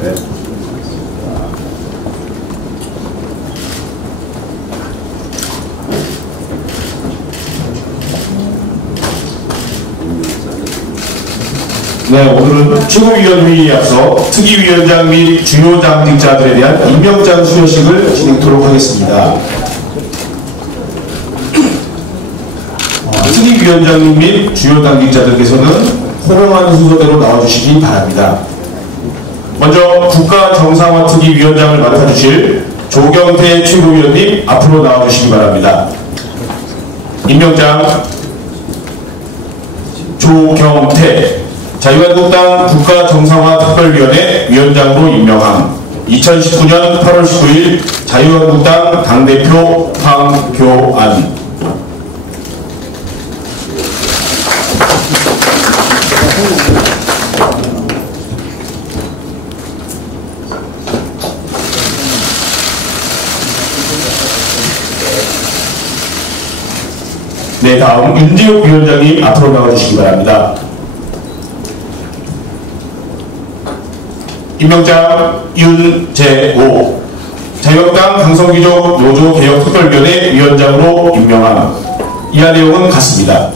네. 네, 오늘은 최고위원회의에 앞서 특위위원장 및 주요 당직자들에 대한 임명장 수여식을 진행토록 하겠습니다. 특위위원장님 및 주요 당직자들께서는 호명한 순서대로 나와주시기 바랍니다. 먼저 국가정상화특위위원장을 맡아주실 조경태 최고위원님 앞으로 나와주시기 바랍니다. 임명장 조경태 자유한국당 국가정상화특별위원회 위원장으로 임명함. 2019년 8월 19일 자유한국당 당대표 황교안. 네, 다음 윤지욱 위원장님 앞으로 나와주시기 바랍니다. 임명장 윤재호 자유한국당 강성귀족 노조개혁특별위원회 위원장으로 임명함. 이하 내용은 같습니다.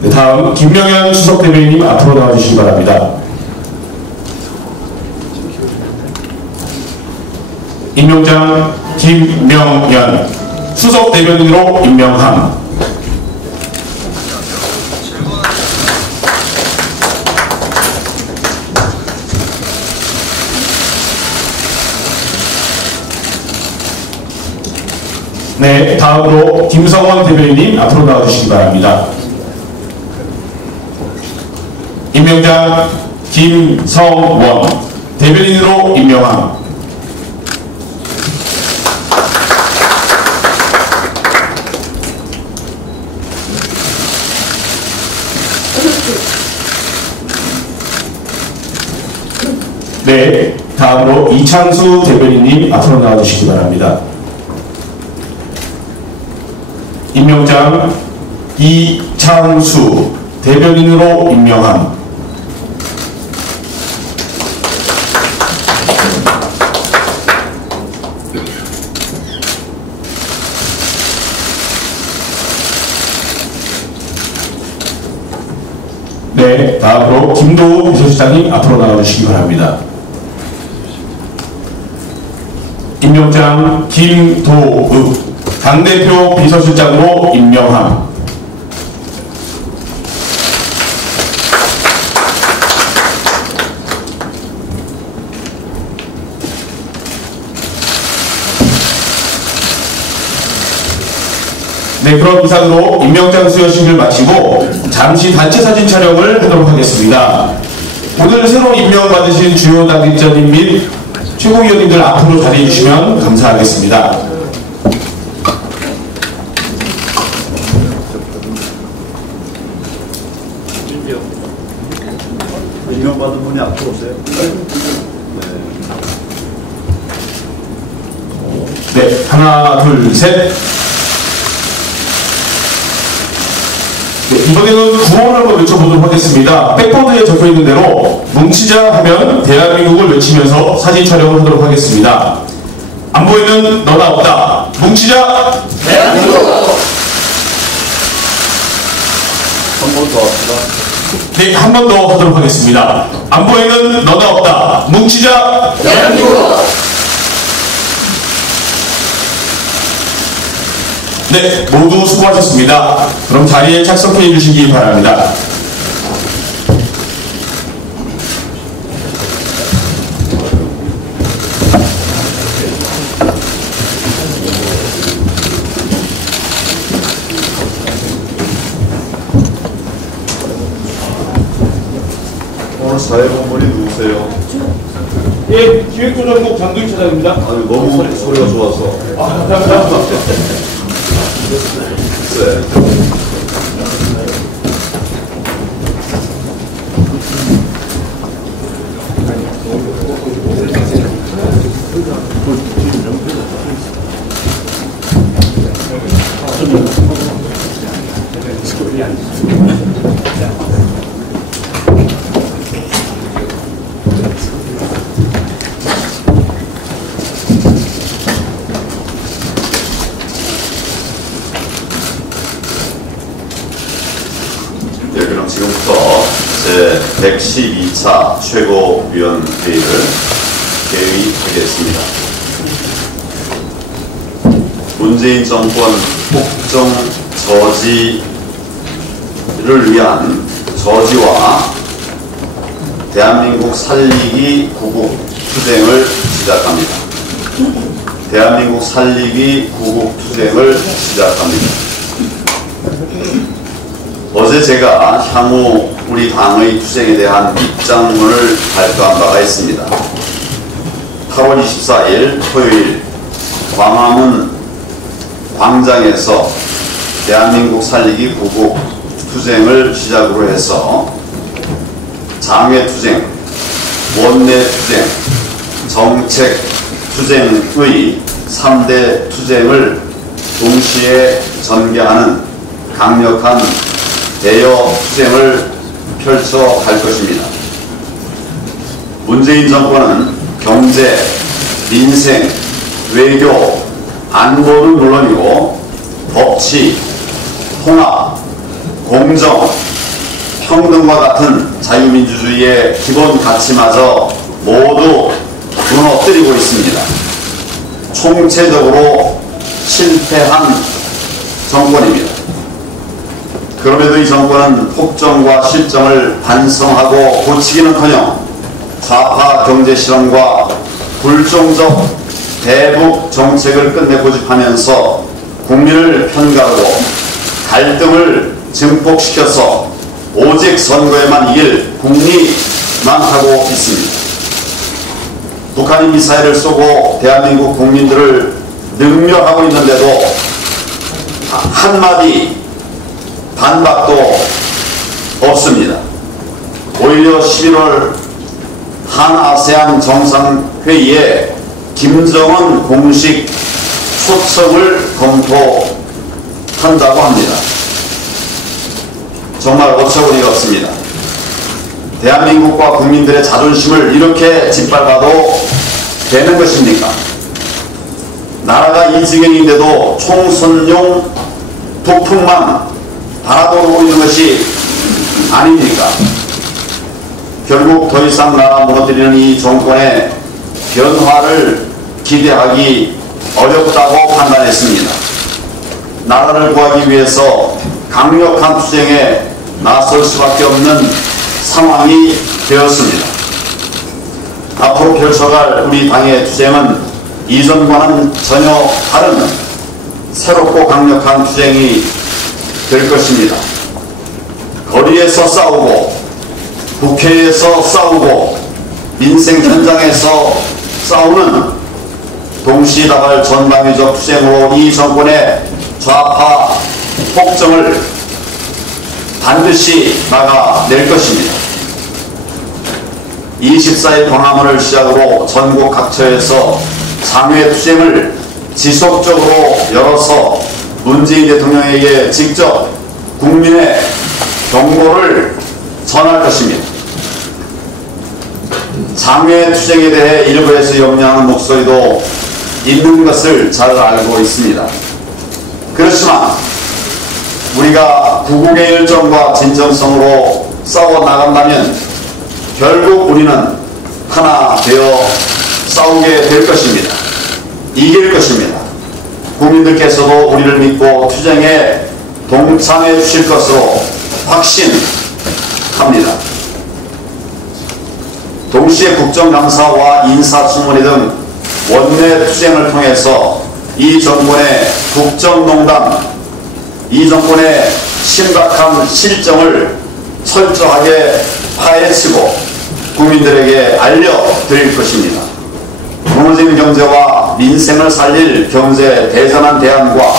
네, 다음 김명현 수석대변인님 앞으로 나와주시기 바랍니다. 임명장 김명현 수석대변인으로 임명함. 네, 다음으로 김성원 대변인님 앞으로 나와주시기 바랍니다. 임명장 김성원 대변인으로 임명함. 네, 다음으로 이창수 대변인님 앞으로 나와주시기 바랍니다. 임명장 이창수 대변인으로 임명함. 네, 다음으로 김도우 비서실장님 앞으로 나와주시기 바랍니다. 임명장 김도우 당대표 비서실장으로 임명함. 네, 그럼 이상으로 임명장 수여식을 마치고 잠시 단체 사진 촬영을 하도록 하겠습니다. 오늘 새로 임명받으신 주요 당직자님 및 최고위원님들 앞으로 자리해 주시면 감사하겠습니다. 임명받은 분이 앞으로 오세요. 네, 하나, 둘, 셋. 네, 이번에는 구호를 한번 외쳐보도록 하겠습니다. 백보드에 적혀있는 대로 뭉치자 하면 대한민국을 외치면서 사진 촬영을 하도록 하겠습니다. 안보에는 너나 없다. 뭉치자 대한민국. 한 번 더 합시다. 네, 한 번 더 하도록 하겠습니다. 안보에는 너나 없다. 뭉치자 대한민국. 네, 모두 수고하셨습니다. 그럼 자리에 착석해 주시기 바랍니다. 오늘 사회공무원이 누구세요? 예, 기획조정국 장두희 차장입니다. 아니, 너무 소리가 좋아서. 아, 감사합니다. 네. 112차 최고위원회의를 개의하겠습니다. 문재인 정권 폭정 저지를 위한 저지와 대한민국 살리기 구국 투쟁을 시작합니다. 대한민국 살리기 구국 투쟁을 시작합니다. 어제 제가 향후 우리 당의 투쟁에 대한 입장문을 발표한 바가 있습니다. 8월 24일 토요일 광화문 광장에서 대한민국 살리기 구국 투쟁을 시작으로 해서 장외투쟁, 원내투쟁, 정책투쟁의 3대 투쟁을 동시에 전개하는 강력한 대여 투쟁을 펼쳐갈 것입니다. 문재인 정권은 경제, 민생, 외교, 안보는 물론이고 법치, 통합, 공정, 평등과 같은 자유민주주의의 기본 가치마저 모두 무너뜨리고 있습니다. 총체적으로 실패한 정권입니다. 그럼에도 이 정권은 폭정과 실정을 반성하고 고치기는커녕 좌파 경제 실험과 불종적 대북 정책을 끝내 고집하면서 국민을 편가르고 갈등을 증폭시켜서 오직 선거에만 이길 국리만 하고 있습니다. 북한이 미사일을 쏘고 대한민국 국민들을 능멸하고 있는데도 한마디 반박도 없습니다. 오히려 11월 한아세안 정상회의에 김정은 공식 초청을 검토한다고 합니다. 정말 어처구니가 없습니다. 대한민국과 국민들의 자존심을 이렇게 짓밟아도 되는 것입니까? 나라가 이 지경인데도 총선용 북풍만 바라보고 있는 것이 아닙니까? 결국 더 이상 나라 무너뜨리는 이 정권의 변화를 기대하기 어렵다고 판단했습니다. 나라를 구하기 위해서 강력한 투쟁에 나설 수밖에 없는 상황이 되었습니다. 앞으로 펼쳐갈 우리 당의 투쟁은 이전과는 전혀 다른 새롭고 강력한 투쟁이 될 것입니다. 거리에서 싸우고 국회에서 싸우고 민생 현장에서 싸우는 동시다발 전방위적 투쟁으로 이 정권의 좌파 폭정을 반드시 막아낼 것입니다. 24일 광화문을 시작으로 전국 각처에서 장외투쟁을 지속적으로 열어서 문재인 대통령에게 직접 국민의 경고를 전할 것입니다. 장외투쟁에 대해 일부에서 염려하는 목소리도 있는 것을 잘 알고 있습니다. 그렇지만 우리가 구국의 열정과 진정성으로 싸워나간다면 결국 우리는 하나 되어 싸우게 될 것입니다. 이길 것입니다. 국민들께서도 우리를 믿고 투쟁에 동참해 주실 것으로 확신합니다. 동시에 국정감사와 인사청문회 등 원내 투쟁을 통해서 이 정권의 국정농단, 이 정권의 심각한 실정을 철저하게 파헤치고 국민들에게 알려드릴 것입니다. 무너진 경제와 민생을 살릴 경제 대전환 대안과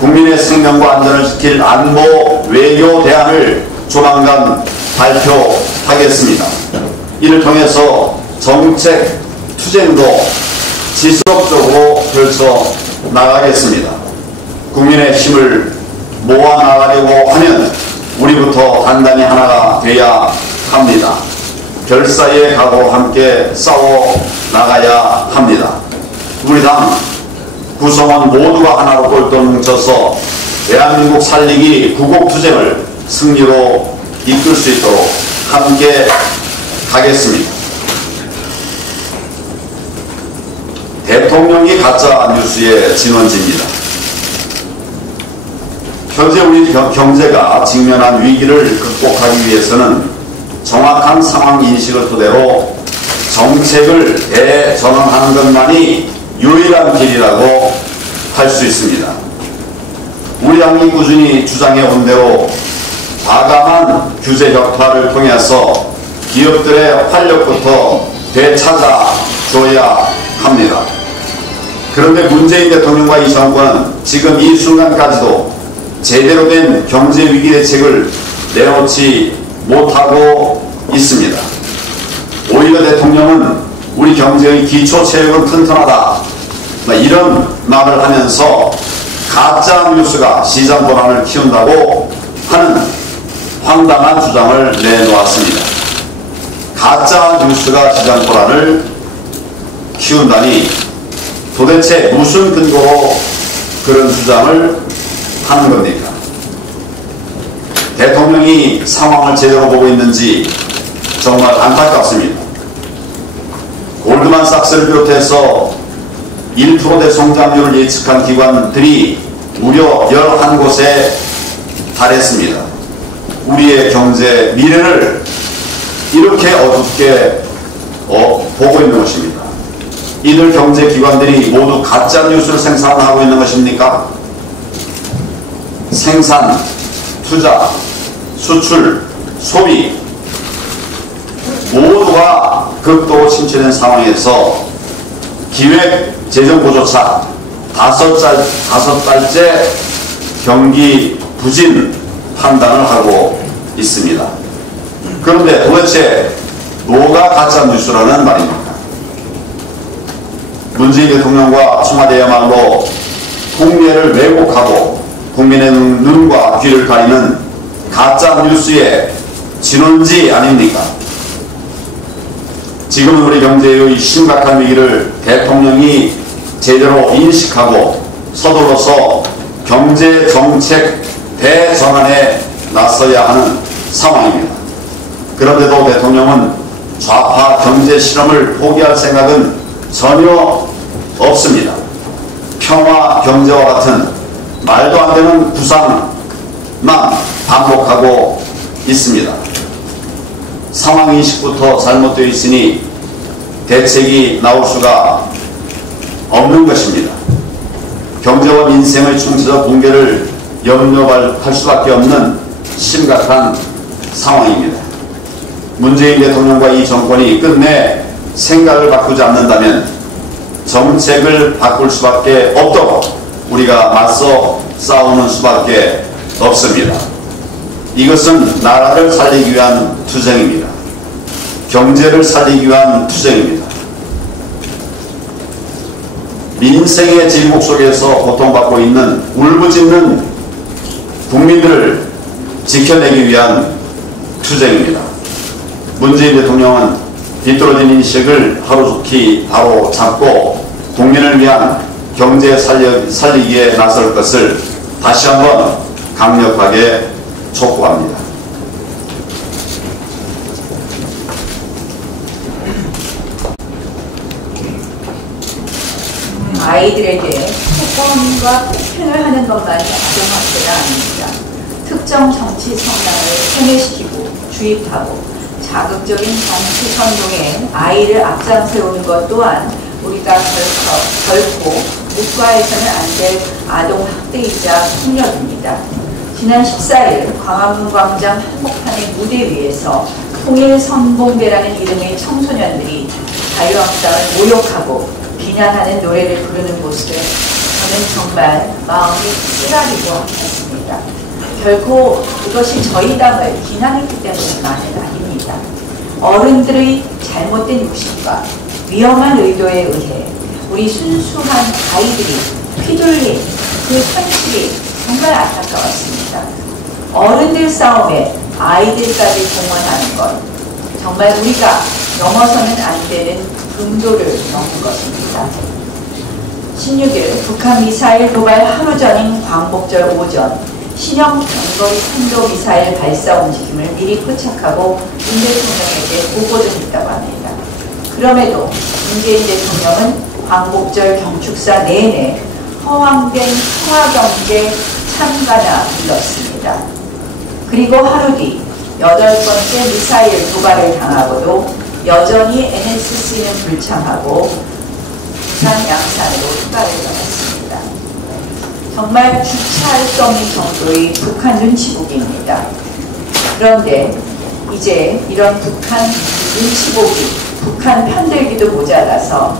국민의 생명과 안전을 지킬 안보 외교 대안을 조만간 발표하겠습니다. 이를 통해서 정책 투쟁도 지속적으로 펼쳐 나가겠습니다. 국민의 힘을 모아 나가려고 하면 우리부터 단단히 하나가 돼야 합니다. 별사의 각오로 함께 싸워 나가야 합니다. 우리 당 구성원 모두가 하나로 똘똘 뭉쳐서 대한민국 살리기 구국투쟁을 승리로 이끌 수 있도록 함께 가겠습니다. 대통령이 가짜 뉴스의 진원지입니다. 현재 우리 경제가 직면한 위기를 극복하기 위해서는 정확한 상황 인식을 토대로 정책을 대전환하는 것만이 유일한 길이라고 할 수 있습니다. 우리 당이 꾸준히 주장해 온 대로 과감한 규제 혁파를 통해서 기업들의 활력부터 되찾아줘야 합니다. 그런데 문재인 대통령과 이 정권은 지금 이 순간까지도 제대로 된 경제 위기 대책을 내놓지 못하고 있습니다. 오히려 대통령은 우리 경제의 기초 체력은 튼튼하다, 이런 말을 하면서 가짜 뉴스가 시장 불안을 키운다고 하는 황당한 주장을 내놓았습니다. 가짜 뉴스가 시장 불안을 키운다니 도대체 무슨 근거로 그런 주장을 하는 겁니까? 대통령이 상황을 제대로 보고 있는지 정말 안타깝습니다. 골드만삭스를 비롯해서 1%대 성장률을 예측한 기관들이 무려 11곳에 달했습니다. 우리의 경제 미래를 이렇게 어둡게 보고 있는 것입니다. 이들 경제기관들이 모두 가짜뉴스를 생산하고 있는 것입니까? 생산, 투자, 수출, 소비 모두가 극도로 침체된 상황에서 기획재정부조차 다섯 달째 경기 부진 판단을 하고 있습니다. 그런데 도대체 뭐가 가짜뉴스라는 말입니까? 문재인 대통령과 청와대야말로 국내를 왜곡하고 국민의 눈과 귀를 가리는 가짜뉴스의 진원지 아닙니까? 지금은 우리 경제의 심각한 위기를 대통령이 제대로 인식하고 서둘러서 경제정책 대전환에 나서야 하는 상황입니다. 그런데도 대통령은 좌파 경제 실험을 포기할 생각은 전혀 없습니다. 평화 경제와 같은 말도 안 되는 구상만 반복하고 있습니다. 상황 인식부터 잘못되어 있으니 대책이 나올 수가 없는 것입니다. 경제와 민생의 총체적 붕괴를 염려할 수밖에 없는 심각한 상황입니다. 문재인 대통령과 이 정권이 끝내 생각을 바꾸지 않는다면 정책을 바꿀 수밖에 없도록 우리가 맞서 싸우는 수밖에 없습니다. 이것은 나라를 살리기 위한 투쟁입니다. 경제를 살리기 위한 투쟁입니다. 민생의 질곡 속에서 고통받고 있는 울부짖는 국민들을 지켜내기 위한 투쟁입니다. 문재인 대통령은 뒤떨어진 인식을 하루속히 바로 잡고 국민을 위한 경제 살리기에 나설 것을 다시 한번 강력하게 촉구합니다. 아이들에게 폭언과 폭행을 하는 것만이 아동학대가 아닙니다. 특정 정치 성향을 세뇌시키고 주입하고 자극적인 정치 선동에 아이를 앞장세우는 것 또한 우리가 결코 묵과해서는 안 될 아동학대이자 폭력입니다. 지난 14일 광화문광장 한복판의 무대 위에서 통일선봉대라는 이름의 청소년들이 자유한국당을 모욕하고 비난하는 노래를 부르는 모습에 저는 정말 마음이 쓰라리고 했습니다. 결코 그것이 저희 당을 비난했기 때문만은 아닙니다. 어른들의 잘못된 욕심과 위험한 의도에 의해 우리 순수한 아이들이 휘둘린 그 현실이 정말 안타까웠습니다. 어른들 싸움에 아이들까지 동원하는 것, 정말 우리가 넘어서는 안 되는 금도를 넘은 것입니다. 16일 북한 미사일 도발 하루 전인 광복절 오전 신형 장거리 탄도미사일 발사 움직임을 미리 포착하고 문 대통령에게 보고도 했다고 합니다. 그럼에도 문재인 대통령은 광복절 경축사 내내 허황된 평화경제 참가나 불렀습니다. 그리고 하루 뒤 8번째 미사일 도발을 당하고도 여전히 NSC는 불참하고 부산 양산으로 휴가를 떠났습니다. 정말 주체할 수 없는 정도의 북한 눈치보기입니다. 그런데 이제 이런 북한 눈치보기, 북한 편들기도 모자라서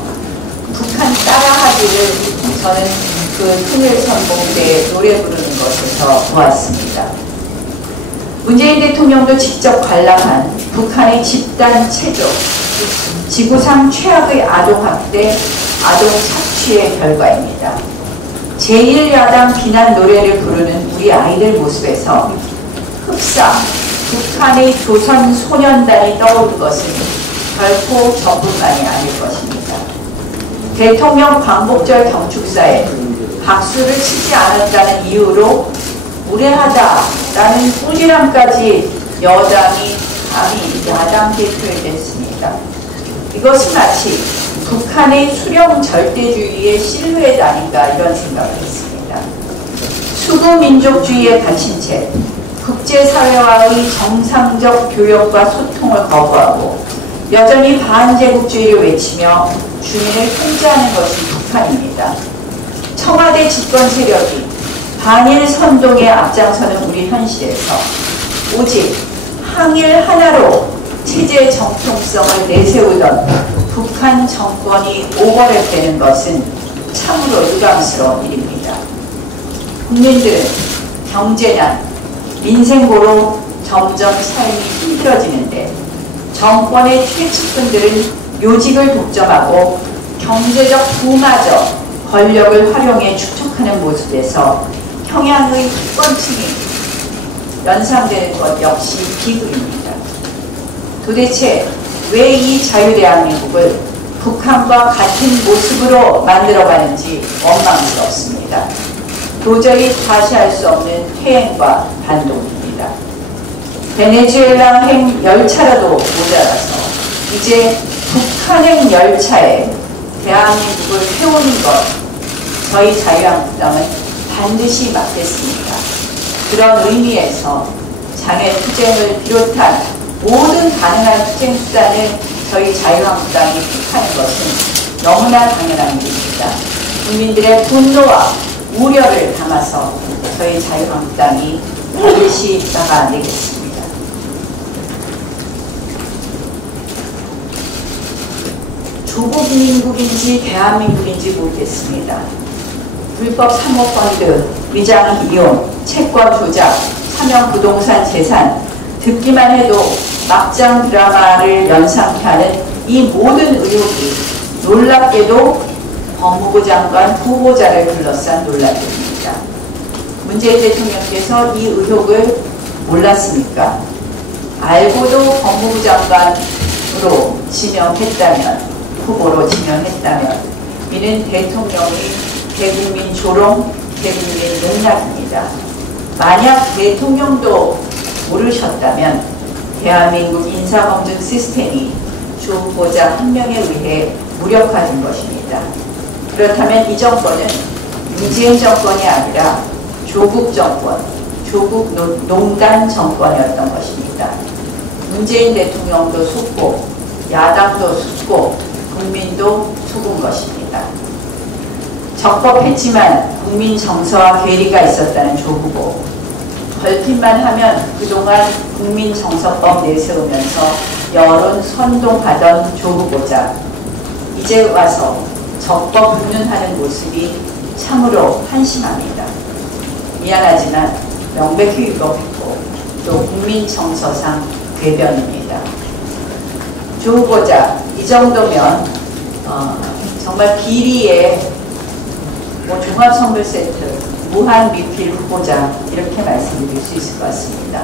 북한 따라하기를 저는 그 통일선봉대 노래 부르는 것에서 보았습니다. 문재인 대통령도 직접 관람한 북한의 집단 체조, 지구상 최악의 아동학대, 아동 착취의 결과입니다. 제1야당 비난 노래를 부르는 우리 아이들 모습에서 흡사 북한의 조선 소년단이 떠오른 것은 결코 저뿐만이 아닐 것입니다. 대통령 광복절 경축사에 박수를 치지 않았다는 이유로 무례하다라는 꾸지람까지 여당이 감히 야당 대표에 냈습니다. 이것은 마치 북한의 수령 절대주의의 실루엣 아닌가 이런 생각을 했습니다. 수구민족주의에 갇힌 채 국제사회와의 정상적 교역과 소통을 거부하고 여전히 반제국주의를 외치며 주민을 통제하는 것이 북한입니다. 청와대 집권 세력이 반일 선동에 앞장서는 우리 현실에서 오직 항일 하나로 체제 정통성을 내세우던 북한 정권이 오버랩되는 것은 참으로 유감스러운 일입니다. 국민들은 경제난, 민생고로 점점 삶이 힘들어지는데 정권의 최측근들은 요직을 독점하고 경제적 부마저 권력을 활용해 축적하는 모습에서 평양의 특권층이 연상되는 것 역시 비극입니다. 도대체 왜 이 자유대한민국을 북한과 같은 모습으로 만들어가는지 원망스럽습니다. 도저히 과시할 수 없는 퇴행과 반동입니다. 베네수엘라행 열차라도 모자라서 이제 북한행 열차에 대한민국을 태우는 것 저희 자유한국당은 반드시 막겠습니다. 그런 의미에서 장애투쟁을 비롯한 모든 가능한 투쟁 수단을 저희 자유한국당이 택하는 것은 너무나 당연한 일입니다. 국민들의 분노와 우려를 담아서 저희 자유한국당이 반드시 나가내겠습니다. 조국 민국인지 대한민국인지 모르겠습니다. 불법 사모펀드, 위장 이용, 채권 조작, 사명 부동산 재산, 듣기만 해도 막장 드라마를 연상케 하는 이 모든 의혹이 놀랍게도 법무부 장관 후보자를 둘러싼 논란입니다. 문재인 대통령께서 이 의혹을 몰랐습니까? 알고도 법무부 장관으로 지명했다면, 후보로 지명했다면 이는 대통령의 대국민 조롱, 대국민 능락입니다. 만약 대통령도 모르셨다면 대한민국 인사검증 시스템이 조 후보자 한 명에 의해 무력화된 것입니다. 그렇다면 이 정권은 문재인 정권이 아니라 조국 정권, 조국 농단 정권이었던 것입니다. 문재인 대통령도 속고 야당도 속고 국민도 속은 것입니다. 적법했지만 국민 정서와 괴리가 있었다는 조 후보. 걸핏만 하면 그동안 국민정서법 내세우면서 여론 선동하던 조 후보자. 이제 와서 적법 운운하는 모습이 참으로 한심합니다. 미안하지만 명백히 위법했고 또 국민정서상 궤변입니다. 조 후보자, 이 정도면 정말 비리의 종합선물 세트, 무한 리필 후보자 이렇게 말씀드릴 수 있을 것 같습니다.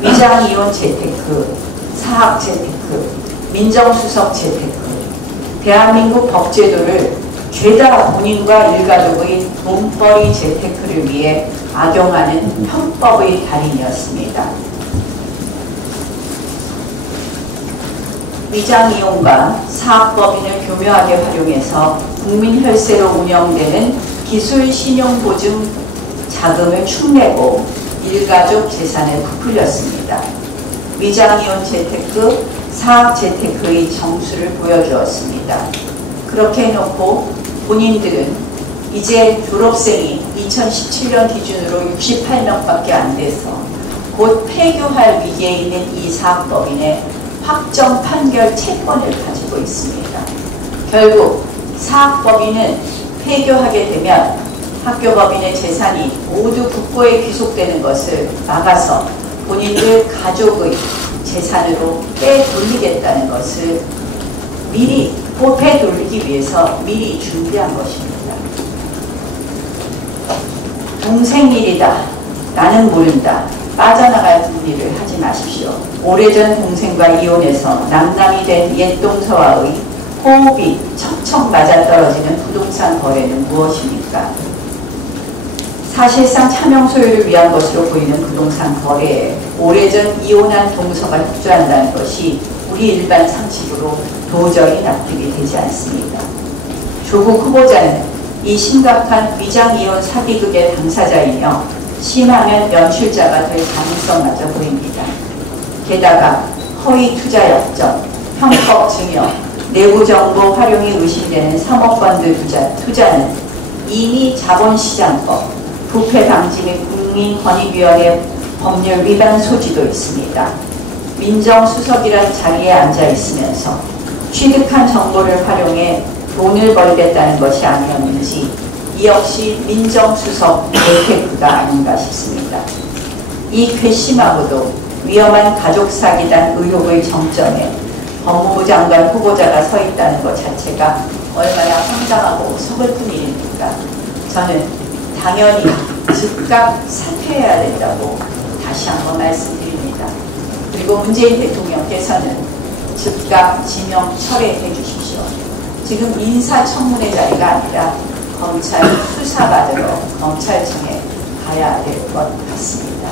위장이혼 재테크, 사학 재테크, 민정수석 재테크, 대한민국 법제도를 죄다 본인과 일가족의 돈벌이 재테크를 위해 악용하는 편법의 달인이었습니다. 위장이용과 사학법인을 교묘하게 활용해서 국민혈세로 운영되는 기술신용보증 자금을 축내고 일가족 재산을 부풀렸습니다. 위장이용 재테크, 사학재테크의 정수를 보여주었습니다. 그렇게 해놓고 본인들은 이제 졸업생이 2017년 기준으로 68명밖에 안 돼서 곧 폐교할 위기에 있는 이 사학법인의 확정 판결 채권을 가지고 있습니다. 결국 사학법인은 폐교하게 되면 학교법인의 재산이 모두 국고에 귀속되는 것을 막아서 본인들 가족의 재산으로 빼돌리겠다는 것을 미리 빼돌리기 위해서 미리 준비한 것입니다. 동생 일이다. 나는 모른다. 빠져나갈 무리를 하지 마십시오. 오래전 동생과 이혼해서 남남이 된 옛동서와의 호흡이 척척 맞아떨어지는 부동산 거래는 무엇입니까? 사실상 차명 소유를 위한 것으로 보이는 부동산 거래에 오래전 이혼한 동서가 투자한다는 것이 우리 일반 상식으로 도저히 납득이 되지 않습니다. 조국 후보자는 이 심각한 위장이혼 사기극의 당사자이며 심하면 연출자가 될 가능성마저 보입니다. 게다가 허위 투자 역정, 편법 증여, 내부정보 활용이 의심되는 사모펀드 투자는 이미 자본시장법, 부패방지 및 국민권익위원회 법률 위반 소지도 있습니다. 민정수석이라는 자리에 앉아 있으면서 취득한 정보를 활용해 돈을 벌겠다는 것이 아니었는지 이 역시 민정수석 재테크가 아닌가 싶습니다. 이 괘씸하고도 위험한 가족사기단 의혹의 정점에 법무부 장관 후보자가 서 있다는 것 자체가 얼마나 황당하고 서글픈 일입니까? 저는 당연히 즉각 사퇴해야 된다고 다시 한번 말씀드립니다. 그리고 문재인 대통령께서는 즉각 지명 철회해 주십시오. 지금 인사청문회 자리가 아니라 검찰 수사받으러 검찰청에 가야 될 것 같습니다.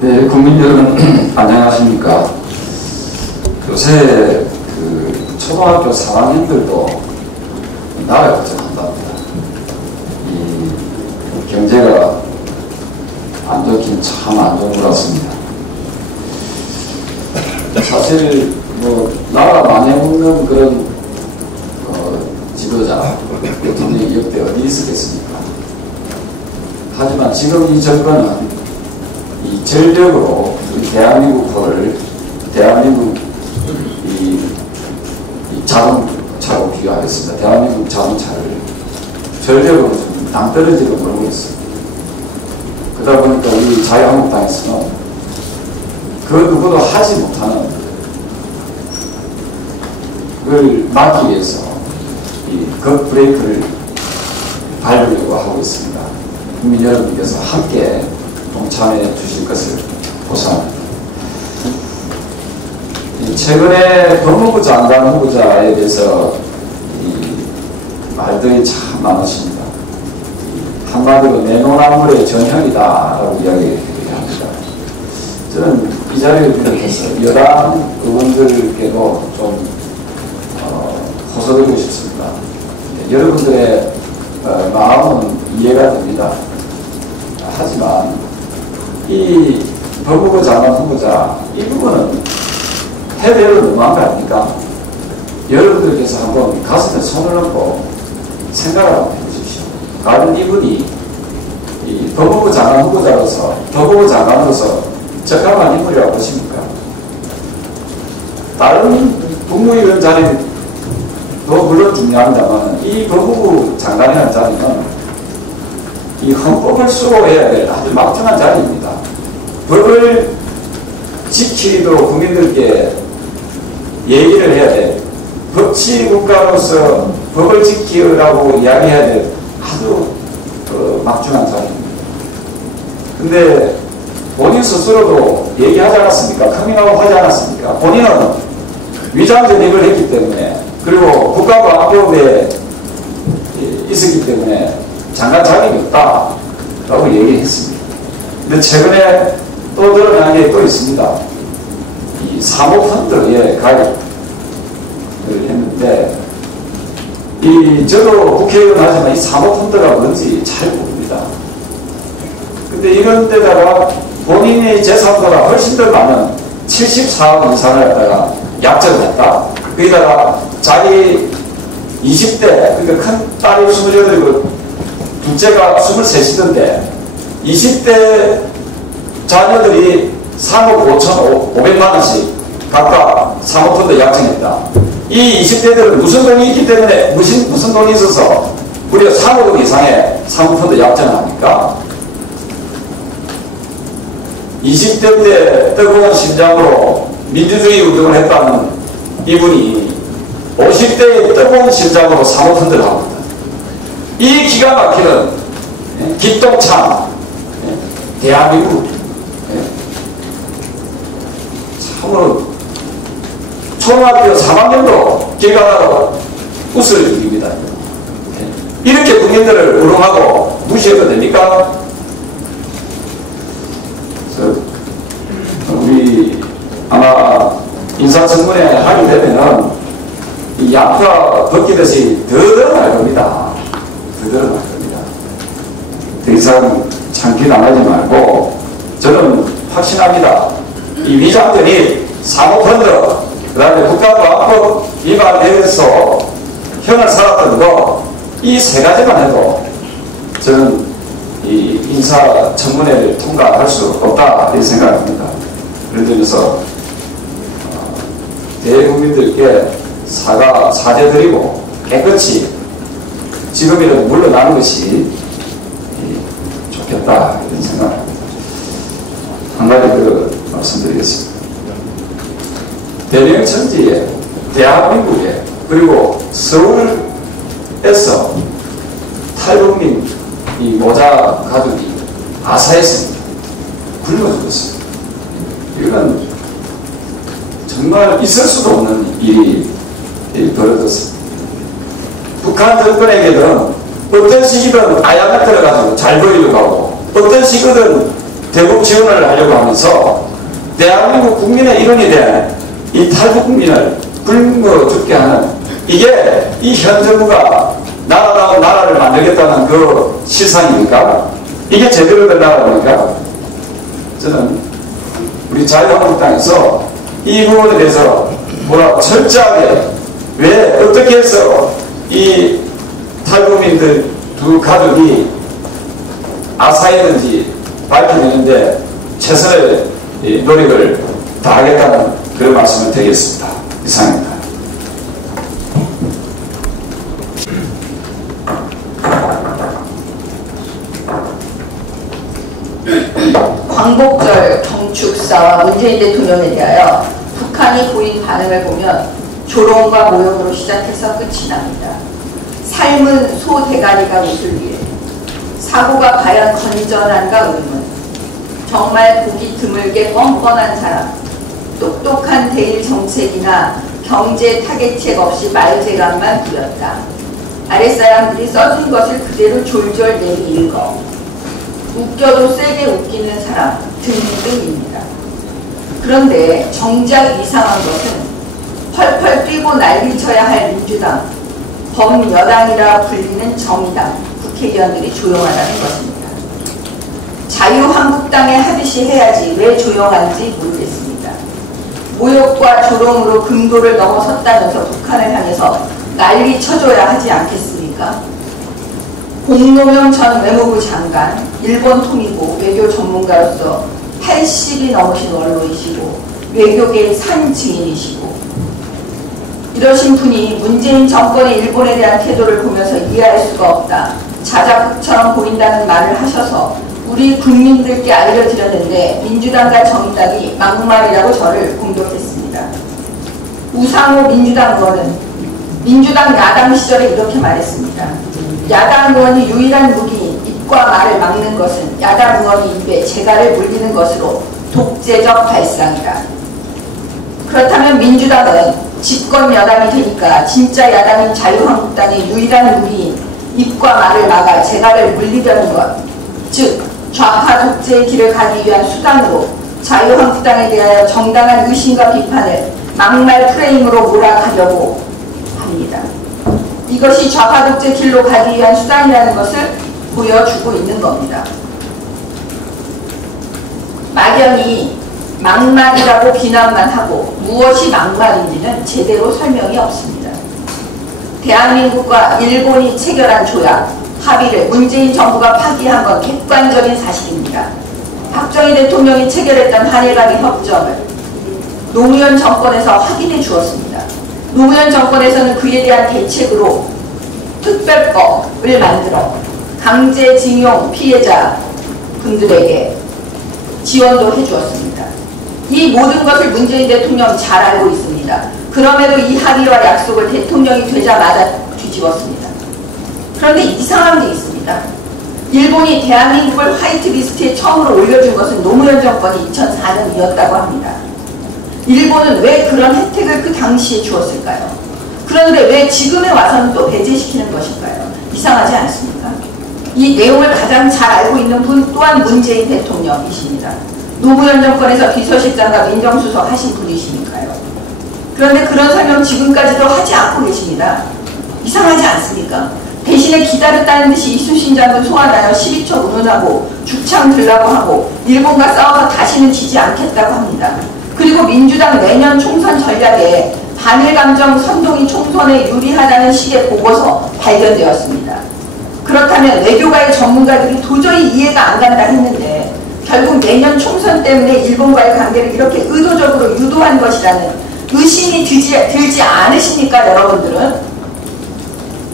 네, 국민 여러분 안녕하십니까? 요새 초등학교 3학년들도 나라 걱정한답니다. 이 경제가 안 좋긴 참 안 좋은 것 같습니다. 사실 나라 망해먹는 그런 지도자 대통령이 역대 어디 있었겠습니까? 하지만 지금 이 정권은 이 전력으로 우리 대한민국을 대한민국 이 자동차로 비교하겠습니다. 대한민국 자동차를 전력으로 좀 낭떠러지로 몰고 있습니다. 그러다 보니까 우리 자유한국당에서는 그 누구도 하지 못하는 걸 막기 위해서 이 급브레이크를 밟으려고 하고 있습니다. 국민 여러분께서 함께 동참해 주실 것을 보상합니다. 최근에 법무부 장관 후보자에 대해서 말들이 참 많으십니다. 한마디로 내노나물의 전형이다라고 이야기합니다. 저는 이 자리를 비롯해서 여당 의원들께도 좀 호소드리고 싶습니다. 여러분들의 마음은 이해가 됩니다. 하지만 이 법무부 장관 후보자 이 부분은 해외로 너무한 거 아닙니까? 여러분들께서 한번 가슴에 손을 얹고 생각을 한번 해보십시오. 과연 이분이 이 법무부 장관 후보자로서 법무부 장관으로서 적합한 인물이라고 보십니까? 다른 국무위원 자리도 물론 중요합니다만 이 법무부 장관이라는 자리는 이 헌법을 수호해야 될 아주 막중한 자리입니다. 법을 지키도록 국민들께 얘기를 해야 돼. 법치국가로서 법을 지키라고 이야기해야 될 아주 막중한 자리입니다. 근데 본인 스스로도 얘기하지 않았습니까? 커밍아웃 하지 않았습니까? 본인은 위장 전입을 했기 때문에, 그리고 국가보안법에 있었기 때문에 장관 자격이 없다라고 얘기했습니다. 근데 최근에 또 드러난 게 또 있습니다. 이 사모펀드에 가입을 했는데, 저도 국회의원 하지만 이 사모펀드가 뭔지 잘 모릅니다. 근데 이런 데다가 본인의 재산보다 훨씬 더 많은 74억 이상을 갖다가 약정을 했다. 거기다가 자기 20대, 그러니까 큰 딸이 28이고 둘째가 23이던데 20대 자녀들이 3억 5,500만 원씩 각각 사모펀드 약정했다. 이 20대들은 무슨 돈이 있기 때문에 무슨 돈이 있어서 무려 3억 원 이상의 사모펀드 약정을 합니까? 20대 때 뜨거운 심장으로 민주주의 운동을 했다는 이분이 50대의 뜨거운 심장으로 사모펀드를 하고 있다. 이 기가 막히는 기똥찬 대한민국, 참으로 초등학교 3학년도 길 가다가 웃을 일입니다. 이렇게 국민들을 우롱하고 무시해도 됩니까? 우리 아마 인사청문회 하게 되면은 이 양파 벗기듯이 더 드러날 겁니다. 더 드러날 겁니다. 더 이상 참기 당하지 말고, 저는 확신합니다. 이 위장전입, 사모펀드, 그 다음에 국가보안법 위반에서 형을 살았던 거, 이 세 가지만 해도 저는 이 인사청문회를 통과할 수 없다 이렇게 생각합니다. 그런 점에서 대국민들께 사죄드리고 깨끗이 지금이라도 물러나는 것이 좋겠다 이런 생각합니다. 한 가지 말씀드리겠습니다. 대명천지에, 대한민국에, 그리고 서울에서 탈북민 이 모자 가족이 아사했습니다. 굶어 죽었습니다. 이건 정말 있을 수도 없는 일이 벌어졌습니다. 북한 정권에게는 어떤 시기든 아양을 들어가지고 잘 보이려고 하고, 어떤 시기든 대북 지원을 하려고 하면서 대한민국 국민의 일원이 된 이 탈북민을 굶어 죽게 하는, 이게 이 현 정부가 나라다운 나라를 만들겠다는 그 실상입니까? 이게 제대로 된 나라입니까? 저는 우리 자유한국당에서 이 부분에 대해서 철저하게, 왜 어떻게 해서 이 탈북민들 두 가족이 아사했는지 밝혀내는데 최선의 노력을 다하겠다는 그런 말씀을 드리겠습니다. 이상입니다. 광복절 경축사와 문재인 대통령에 대하여 북한이 보인 반응을 보면 조롱과 모욕으로 시작해서 끝이 납니다. 삶은 소 대가리가 웃을 일, 사고가 과연 건전한가 의문, 정말 보기 드물게 뻔뻔한 사람, 똑똑한 대일 정책이나 경제 타겟책 없이 말재간만 부렸다. 아랫사람들이 써준 것을 그대로 졸졸 내리 읽어 웃겨도 세게 웃기는 사람 등등입니다. 그런데 정작 이상한 것은 펄펄 뛰고 난리쳐야 할 민주당, 범여당이라 불리는 정의당 국회의원들이 조용하다는 것입니다. 자유한국당에 하듯이 해야지 왜 조용한지 모르겠습니다. 모욕과 조롱으로 금도를 넘어섰다면서 북한을 향해서 난리 쳐줘야 하지 않겠습니까? 공노명 전 외무부 장관, 일본 통일부 외교 전문가로서 80이 넘으신 원로이시고 외교계의 산 증인이시고, 이러신 분이 문재인 정권의 일본에 대한 태도를 보면서 이해할 수가 없다, 자작극처럼 보인다는 말을 하셔서 우리 국민들께 알려드렸는데 민주당과 정의당이 막말이라고 저를 공격했습니다. 우상호 민주당 의원은 민주당 야당 시절에 이렇게 말했습니다. 야당 의원이 유일한 무기인 입과 말을 막는 것은 야당 의원이 입에 재갈을 물리는 것으로 독재적 발상이다. 그렇다면 민주당은 집권 여당이 되니까 진짜 야당인 자유한국당의 유일한 무기인 입과 말을 막아 재갈을 물리려는 것, 즉 좌파 독재의 길을 가기 위한 수단으로 자유한국당에 대하여 정당한 의심과 비판을 막말 프레임으로 몰아가려고 합니다. 이것이 좌파 독재 길로 가기 위한 수단이라는 것을 보여주고 있는 겁니다. 막연히 막말이라고 비난만 하고 무엇이 막말인지는 제대로 설명이 없습니다. 대한민국과 일본이 체결한 조약, 합의를 문재인 정부가 파기한 건 객관적인 사실입니다. 박정희 대통령이 체결했던 한일 간의 협정을 노무현 정권에서 확인해 주었습니다. 노무현 정권에서는 그에 대한 대책으로 특별법을 만들어 강제징용 피해자 분들에게 지원도 해주었습니다. 이 모든 것을 문재인 대통령이 잘 알고 있습니다. 그럼에도 이 합의와 약속을 대통령이 되자마자 뒤집었습니다. 그런데 이상한 게 있습니다. 일본이 대한민국을 화이트리스트에 처음으로 올려준 것은 노무현 정권이 2004년이었다고 합니다. 일본은 왜 그런 혜택을 그 당시에 주었을까요? 그런데 왜 지금에 와서는 또 배제시키는 것일까요? 이상하지 않습니까? 이 내용을 가장 잘 알고 있는 분 또한 문재인 대통령이십니다. 노무현 정권에서 비서실장과 민정수석 하신 분이시니까요. 그런데 그런 설명 지금까지도 하지 않고 계십니다. 이상하지 않습니까? 대신에 기다렸다는 듯이 이순신 장군 소환하여 12척 운운하고 죽창 들라고 하고 일본과 싸워서 다시는 지지 않겠다고 합니다. 그리고 민주당 내년 총선 전략에 반일 감정 선동이 총선에 유리하다는 식의 보고서 발견되었습니다. 그렇다면 외교가의 전문가들이 도저히 이해가 안 간다 했는데 결국 내년 총선 때문에 일본과의 관계를 이렇게 의도적으로 유도한 것이라는 의심이 들지 않으십니까, 여러분들은?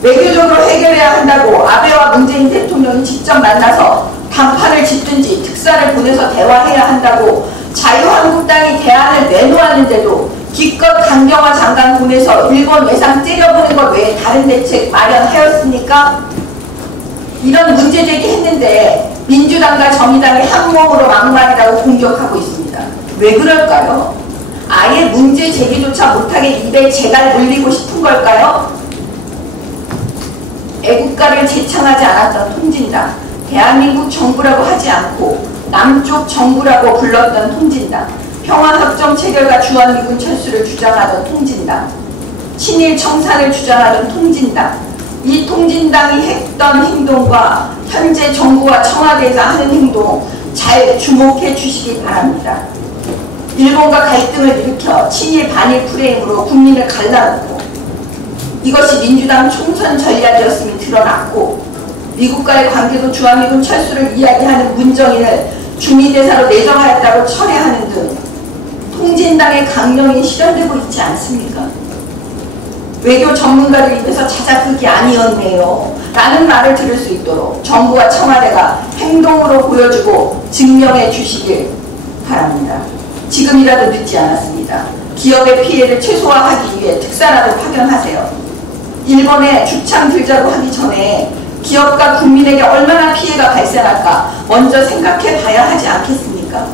외교적으로 해결해야 한다고 아베와 문재인 대통령이 직접 만나서 담판을 짓든지 특사를 보내서 대화해야 한다고 자유한국당이 대안을 내놓았는데도 기껏 강경화 장관 보내서 일본 외상 째려보는 것 외에 다른 대책 마련하였습니까? 이런 문제 제기했는데 민주당과 정의당이 한몸으로 막말이라고 공격하고 있습니다. 왜 그럴까요? 아예 문제 제기조차 못하게 입에 재갈 물리고 싶은 걸까요? 애국가를 제창하지 않았던 통진당, 대한민국 정부라고 하지 않고 남쪽 정부라고 불렀던 통진당, 평화협정 체결과 주한미군 철수를 주장하던 통진당, 친일 청산을 주장하던 통진당, 이 통진당이 했던 행동과 현재 정부와 청와대에서 하는 행동 잘 주목해 주시기 바랍니다. 일본과 갈등을 일으켜 친일 반일 프레임으로 국민을 갈라놓고 이것이 민주당 총선 전략이었음이 드러났고 미국과의 관계도 주한미군 철수를 이야기하는 문정인을 주미대사로 내정하였다고 철회하는 등 통진당의 강령이 실현되고 있지 않습니까? 외교 전문가들 입에서 자작극이 아니었네요 라는 말을 들을 수 있도록 정부와 청와대가 행동으로 보여주고 증명해 주시길 바랍니다. 지금이라도 늦지 않았습니다. 기업의 피해를 최소화하기 위해 특사라도 파견하세요. 일본에 죽창 들자고 하기 전에 기업과 국민에게 얼마나 피해가 발생할까 먼저 생각해 봐야 하지 않겠습니까?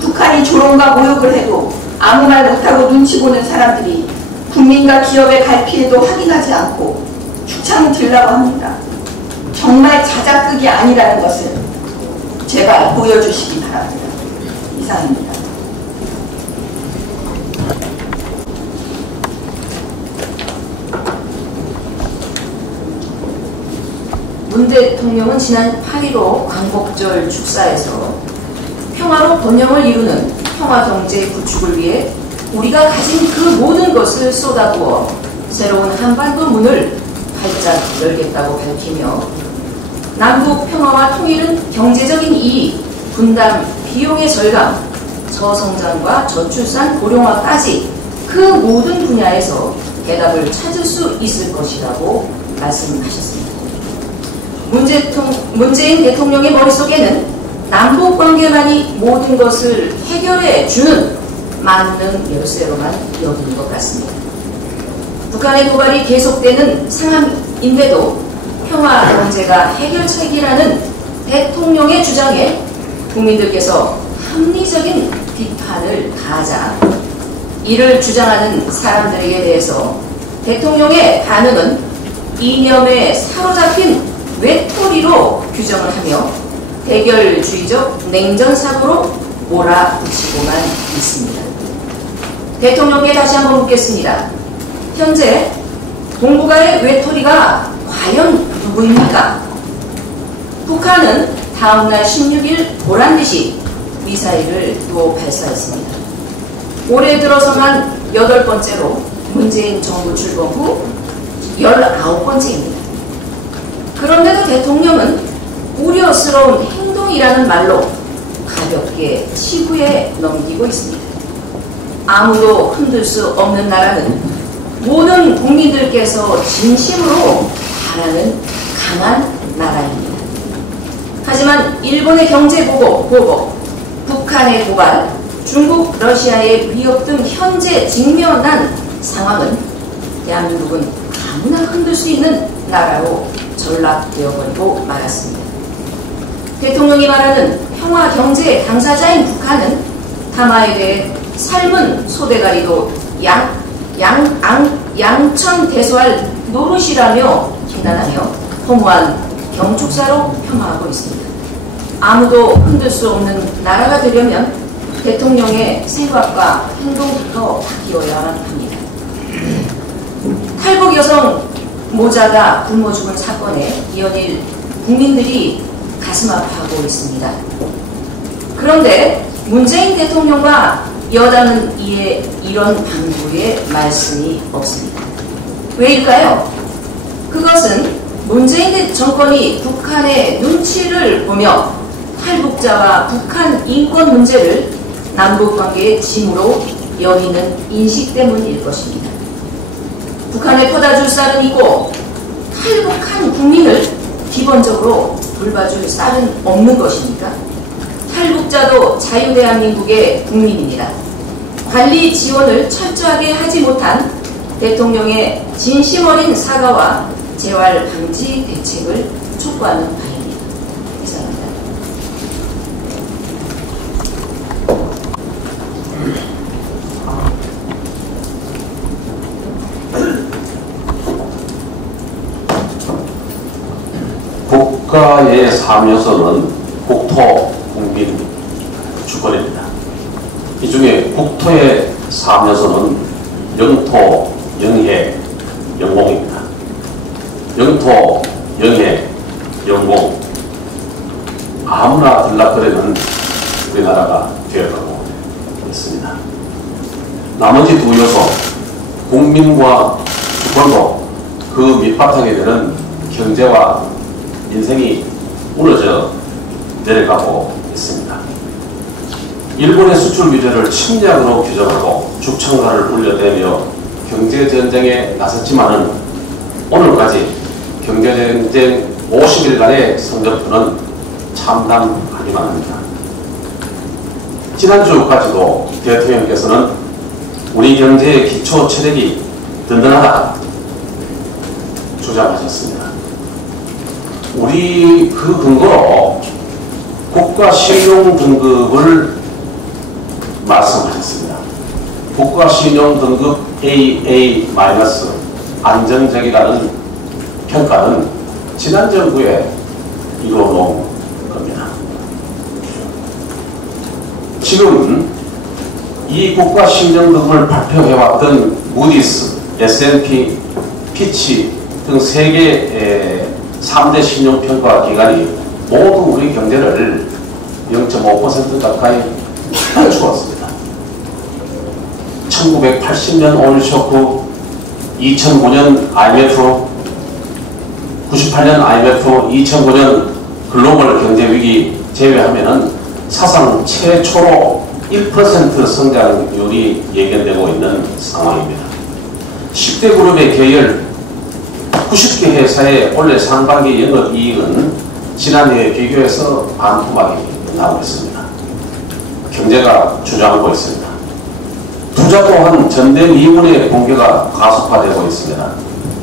북한이 조롱과 모욕을 해도 아무 말 못하고 눈치 보는 사람들이 국민과 기업의 갈 피해도 확인하지 않고 죽창 들라고 합니다. 정말 자작극이 아니라는 것을 제발 보여주시기 바랍니다. 이상입니다. 문 대통령은 지난 8.15 광복절 축사에서 평화로 번영을 이루는 평화경제 구축을 위해 우리가 가진 그 모든 것을 쏟아부어 새로운 한반도 문을 활짝 열겠다고 밝히며 남북 평화와 통일은 경제적인 이익, 분담, 비용의 절감, 저성장과 저출산 고령화까지 그 모든 분야에서 대답을 찾을 수 있을 것이라고 말씀하셨습니다. 문재인 대통령의 머릿속에는 남북관계만이 모든 것을 해결해 주는 만능 열쇠로만 여기는 것 같습니다. 북한의 도발이 계속되는 상황인데도 평화 문제가 해결책이라는 대통령의 주장에 국민들께서 합리적인 비판을 가하자 이를 주장하는 사람들에게 대해서 대통령의 반응은 이념에 사로잡힌 외톨이로 규정을 하며 대결주의적 냉전사고로 몰아붙이고만 있습니다. 대통령께 다시 한번 묻겠습니다. 현재 동북아의 외톨이가 과연 누구입니까? 북한은 다음날 16일 보란듯이 미사일을 또 발사했습니다. 올해 들어서만 8번째로 문재인 정부 출범 후 19번째입니다. 그런데도 대통령은 우려스러운 행동이라는 말로 가볍게 치부에 넘기고 있습니다. 아무도 흔들 수 없는 나라는 모든 국민들께서 진심으로 바라는 강한 나라입니다. 하지만 일본의 경제 보복, 북한의 도발, 중국, 러시아의 위협 등 현재 직면한 상황은 대한민국은 아무나 흔들 수 있는 나라로 전락되어버리고 말았습니다. 대통령이 말하는 평화 경제 당사자인 북한은 담화에 대해 삶은 소대가리도 양천대소할 노릇이라며 비난하며 허무한 경축사로 폄하하고 있습니다. 아무도 흔들 수 없는 나라가 되려면 대통령의 생각과 행동부터 바뀌어야 합니다. 탈북 여성 모자가 굶어 죽은 사건에 연일 국민들이 가슴 아파하고 있습니다. 그런데 문재인 대통령과 여당은 이에 이런 방구의 말씀이 없습니다. 왜일까요? 그것은 문재인 정권이 북한의 눈치를 보며 탈북자와 북한 인권 문제를 남북관계의 짐으로 여기는 인식 때문일 것입니다. 북한에 퍼다줄 쌀은 있고 탈북한 국민을 기본적으로 돌봐줄 쌀은 없는 것입니까? 탈북자도 자유대한민국의 국민입니다. 관리 지원을 철저하게 하지 못한 대통령의 진심 어린 사과와 재활 방지 대책을 촉구하는 바입니다. 이상입니다. 국가의 사명서는 국토, 국민, 주권입니다. 이 중에 국토의 사명서는 영토, 영해, 영공입니다. 영토, 영해, 영공 아무나 들락거리는 우리나라가 되어가고 있습니다. 나머지 두 요소, 국민과 주권도 그 밑바탕에 되는 경제와 인생이 무너져 내려가고 있습니다. 일본의 수출 규제를 침략으로 규정하고 죽창가를 울려대며 경제전쟁에 나섰지만은 오늘까지 경제전쟁 50일간의 성적표는 참담하기만 합니다. 지난주까지도 대통령께서는 우리 경제의 기초 체력이 든든하다 주장하셨습니다. 우리 그 근거로 국가신용 등급을 말씀하셨습니다. 국가신용 등급 AA- 안정적이라는 평가는 지난 정부에 이루어놓은 겁니다. 지금 이 국가신용 등급을 발표해왔던 무디스, S&P, 피치 등 세계 3대 신용평가 기관이 모두 우리 경제를 0.5% 가까이 낮추었습니다. 1980년 오일 쇼크, 2009년 IMF, 98년 IMF, 2009년 글로벌 경제 위기 제외하면은 사상 최초로 1% 성장률이 예견되고 있는 상황입니다. 10대 그룹의 계열 90개 회사의 올해 상반기 영업이익은 지난해에 비교해서 반토막이 나오고 있습니다. 경제가 주저앉고 있습니다. 투자 또한 전대미문의 공개가 가속화되고 있습니다.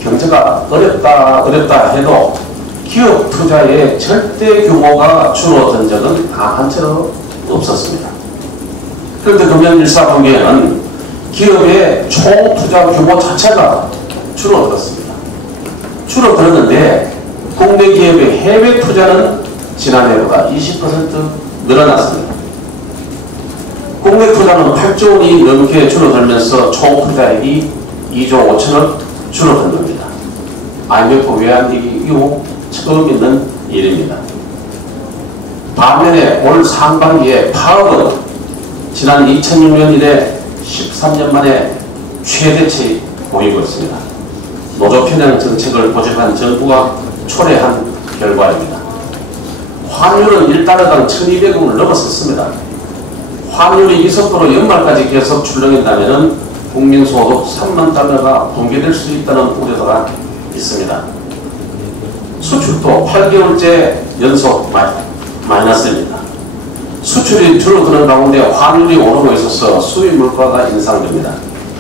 경제가 어렵다 해도 기업 투자의 절대 규모가 줄어든 적은 단 한 차례도 없었습니다. 그런데 금년 1사분기에는 기업의 총 투자 규모 자체가 줄어들었습니다. 줄어들었는데 국내 기업의 해외 투자는 지난해보다 20% 늘어났습니다. 국내 투자는 8조 원이 넘게 줄어들면서 총 투자액이 2조 5천억 줄어든 겁니다. IMF 외환위기 이후 처음 있는 일입니다. 반면에 올 상반기에 파업은 지난 2006년 이래 13년 만에 최대치 보이고 있습니다. 노조 편향 정책을 고집한 정부가 초래한 결과입니다. 환율은 1달러당 1200원을 넘어섰습니다. 환율이 이 속도로 연말까지 계속 출렁인다면 국민소득 3만 달러가 붕괴될 수 있다는 우려가 있습니다. 수출도 8개월째 연속 마이너스입니다. 수출이 줄어드는 가운데 환율이 오르고 있어서 수입 물가가 인상됩니다.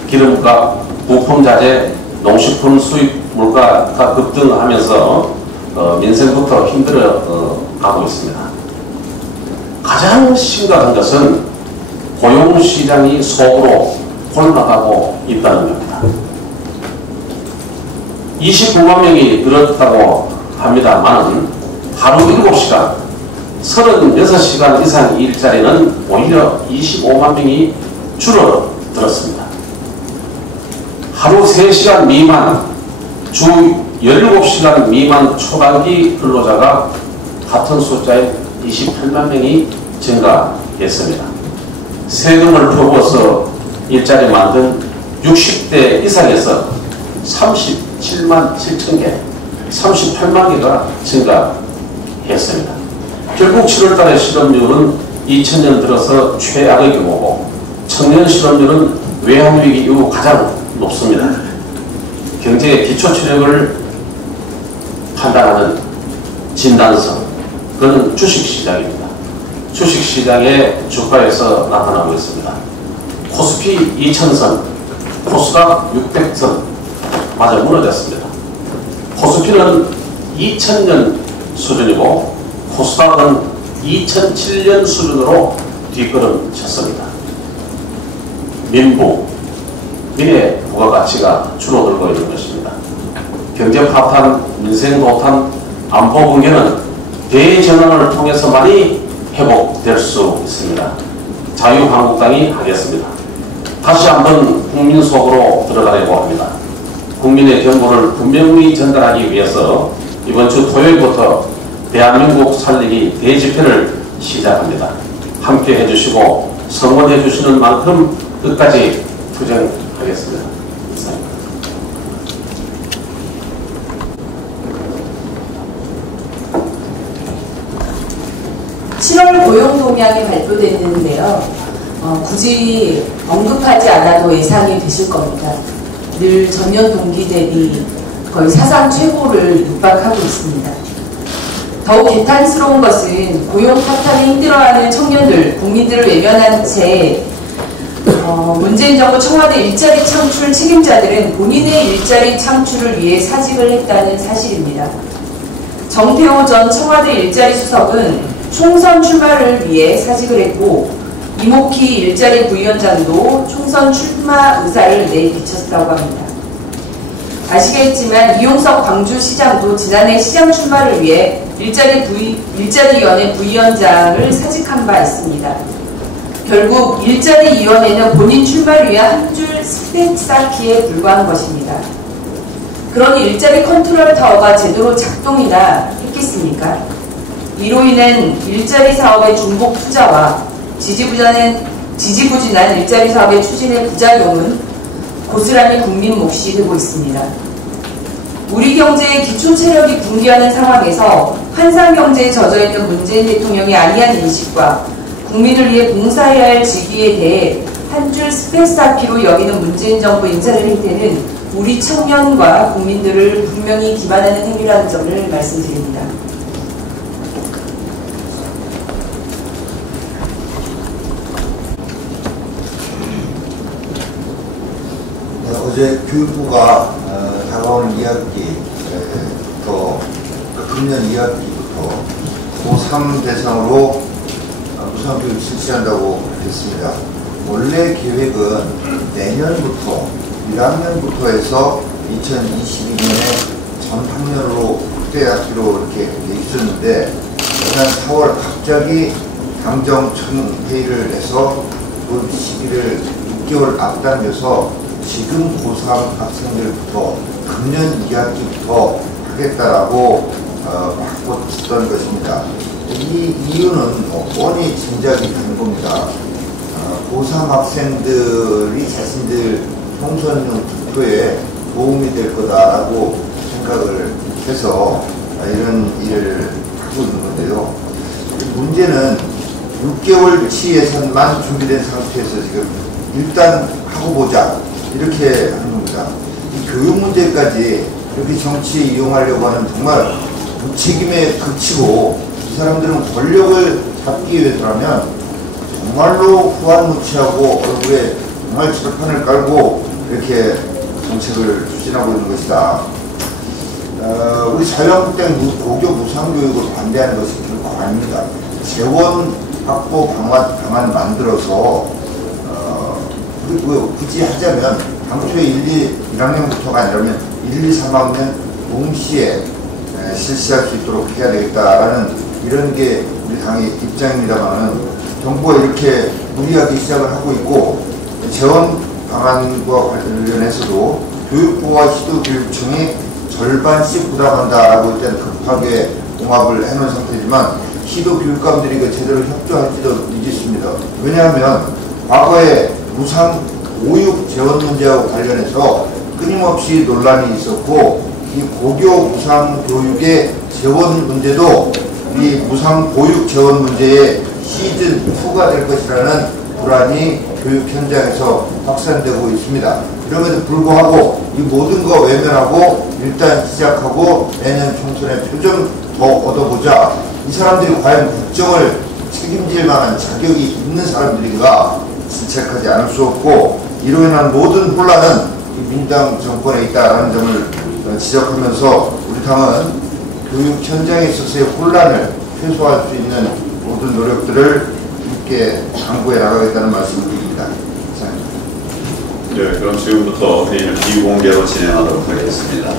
기름값, 부품자재, 농식품 수입 물가가 급등하면서 민생부터 힘들어 가고 있습니다. 가장 심각한 것은 고용시장이 속으로 올라가고 있다는 겁니다. 29만 명이 늘었다고 합니다만 하루 7시간, 36시간 이상 일자리는 오히려 25만 명이 줄어들었습니다. 하루 3시간 미만, 주 17시간 미만 초단기 근로자가 같은 숫자의 28만 명이 증가했습니다. 세금을 퍼부어서 일자리 만든 60대 이상에서 37만 7천 개, 38만 개가 증가했습니다. 결국 7월 달의 실업률은 2000년 들어서 최악의 규모고 청년 실업률은 외환위기 이후 가장 높습니다. 경제의 기초체력을 판단하는 진단서, 그건 주식시장입니다. 주식시장의 주가에서 나타나고 있습니다. 코스피 2000선, 코스닥 600선 마저 무너졌습니다. 코스피는 2000년 수준이고 코스닥은 2007년 수준으로 뒷걸음 쳤습니다. 민부, 미래 부가가치가 줄어들고 있는 것입니다. 경제 파탄, 민생 도탄, 안보 붕괴는 대전환을 통해서만이 회복될 수 있습니다. 자유한국당이 하겠습니다. 다시 한번 국민 속으로 들어가려고 합니다. 국민의 정보를 분명히 전달하기 위해서 이번 주 토요일부터 대한민국 살리기 대집회를 시작합니다. 함께 해주시고 성원해 주시는 만큼 끝까지 투쟁하겠습니다. 감사합니다. 7월 고용동향이 발표됐는데요. 굳이 언급하지 않아도 예상이 되실 겁니다. 늘 전년 동기 대비 거의 사상 최고를 육박하고 있습니다. 더욱 개탄스러운 것은 고용 파탄에 힘들어하는 청년들, 국민들을 외면한 채 문재인 정부 청와대 일자리 창출 책임자들은 본인의 일자리 창출을 위해 사직을 했다는 사실입니다. 정태호 전 청와대 일자리 수석은 총선 출마를 위해 사직을 했고 이목희 일자리 부위원장도 총선 출마 의사를 내비쳤다고 합니다. 아시겠지만 이용석 광주시장도 지난해 시장 출마를 위해 일자리위원회 부위원장을 사직한 바 있습니다. 결국 일자리위원회는 본인 출마를 위한 한 줄 스펙 쌓기에 불과한 것입니다. 그러니 일자리 컨트롤 타워가 제대로 작동이나 했겠습니까? 이로 인한 일자리 사업의 중복 투자와 지지부진한 일자리 사업의 추진의 부작용은 고스란히 국민 몫이 되고 있습니다. 우리 경제의 기초 체력이 붕괴하는 상황에서 환상경제에 젖어있는 문재인 대통령의 안이한 인식과 국민을 위해 봉사해야 할 직위에 대해 한 줄 스펙 쌓기로 여기는 문재인 정부 인사들 행태는 우리 청년과 국민들을 분명히 기반하는 행위라는 점을 말씀드립니다. 어제 교육부가 다가오는 2학기 또 금년 2학기부터 고3 대상으로 무상교육 실시한다고 했습니다. 원래 계획은 내년부터 1학년부터 해서 2022년에 전 학년으로 확대하기로 이렇게 돼 있었는데 지난 4월 갑자기 당정청 회의를 해서 그 시기를 6개월 앞당겨서 지금 고3 학생들부터 금년 2학기부터 하겠다라고 바꿨던 것입니다. 이 이유는 뻔히 짐작이 가는 겁니다. 고3 학생들이 자신들 총선용 투표에 도움이 될 거다라고 생각을 해서 이런 일을 하고 있는 건데요. 문제는 6개월치 예산만 준비된 상태에서 지금 일단 하고 보자 이렇게 하는 겁니다. 이 교육 문제까지 이렇게 정치에 이용하려고 하는 정말 무책임에 그치고 이 사람들은 권력을 잡기 위해서라면 정말로 후한무치하고 얼굴에 정말 철판을 깔고 이렇게 정책을 추진하고 있는 것이다. 우리 자유한국당 고교 무상교육을 반대하는 것이 결코 아닙니다. 재원 확보 방안 만들어서 그리고 굳이 하자면 당초에 1학년부터가 아니라면 1, 2, 3학년 동시에 실시할 수 있도록 해야 되겠다라는 이런 게 우리 당의 입장입니다만은 정부가 이렇게 무리하게 시작을 하고 있고 재원 방안과 관련해서도 교육부와 시도교육청이 절반씩 부담한다라고 일단 급하게 봉합을 해놓은 상태지만 시도교육감들이 그 제대로 협조할지도 미지수입니다. 왜냐하면 과거에 무상 보육 재원 문제하고 관련해서 끊임없이 논란이 있었고 이 고교 무상 교육의 재원 문제도 이 무상 보육 재원 문제의 시즌 2가 될 것이라는 불안이 교육 현장에서 확산되고 있습니다. 그럼에도 불구하고 이 모든 거 외면하고 일단 시작하고 내년 총선에 표 좀 더 얻어보자. 이 사람들이 과연 국정을 책임질 만한 자격이 있는 사람들인가 질책하지 않을 수 없고 이로 인한 모든 혼란은 이 민주당 정권에 있다는 점을 지적하면서 우리 당은 교육 현장에 있어서의 혼란을 최소화할 수 있는 모든 노력들을 함께 강구해 나가겠다는 말씀을 드립니다. 감사합니다. 네, 그럼 지금부터 회의를 비공개로 진행하도록 하겠습니다.